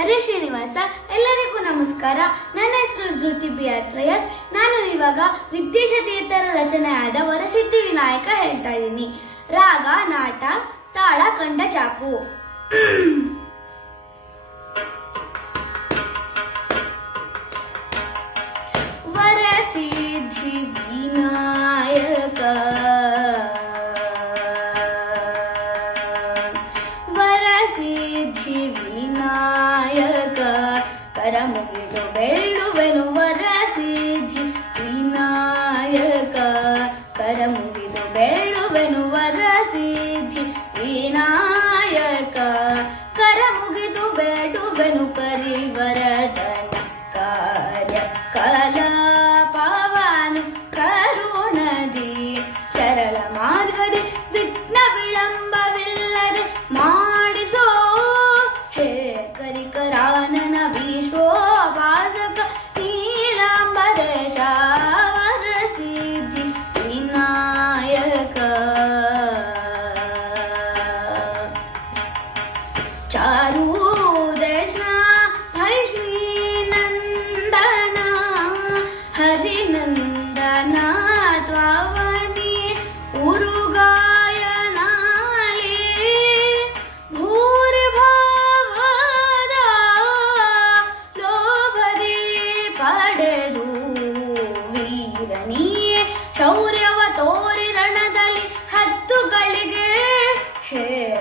ಹರೇ ಶ್ರೀನಿವಾಸ, ಎಲ್ಲರಿಗೂ ನಮಸ್ಕಾರ. ನನ್ನ ಹೆಸರು ಧೃತಿ ಬಿ ಅತ್ರಯಸ್ ನಾನು ಇವಾಗ ವಿದ್ಯೇಶ ತೀರ್ಥರ ರಚನೆಯಾದ ವರಸಿದ್ಧಿ ವಿನಾಯಕ ಹೇಳ್ತಾ ಇದ್ದೀನಿ. ರಾಗ, ನಾಟ, ತಾಳ, ಕಂಡ, ಚಾಪು. một người cậu bé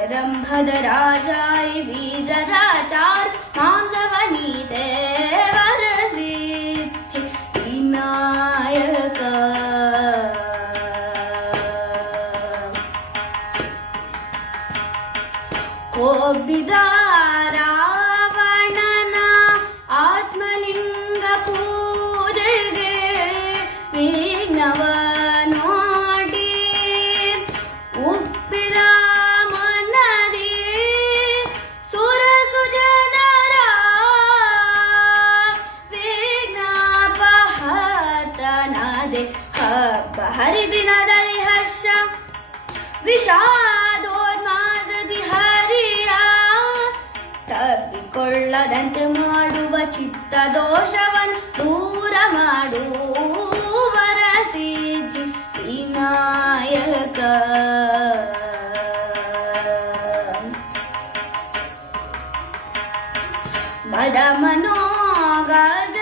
्रह्मदराजाय वीरधाचार मांस वनीते वरसि विनायको। विदारा ಹರಿದಿನದಲ್ಲಿ ಹರ್ಷ ವಿಷಾದೋನ್ಮಾದದಿ ಹರಿಯ ತಪ್ಪಿಕೊಳ್ಳದಂತೆ ಮಾಡುವ ಚಿತ್ತ ದೋಷವನ್ನು ದೂರ ಮಾಡುವರ ಸಿದ್ಧಿ ವಿನಾಯಕ. ಮದ ಮನೋಗಜವ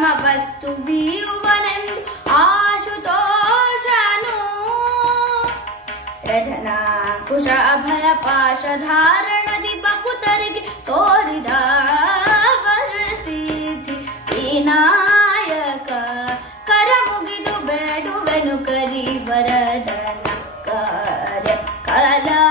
वस्तु बि वनन्तु आशुतोषनुधना कुशभयपाश धारण दिबकुत तोरसि नायक करमुगितु करि वरदन कार्य कला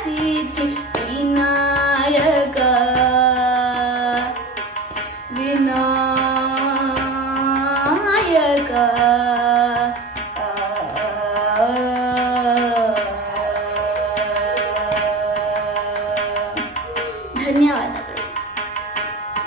ರಸಿದ್ಧಿ ವಿನಾಯಕ ವಿನಾಯಕ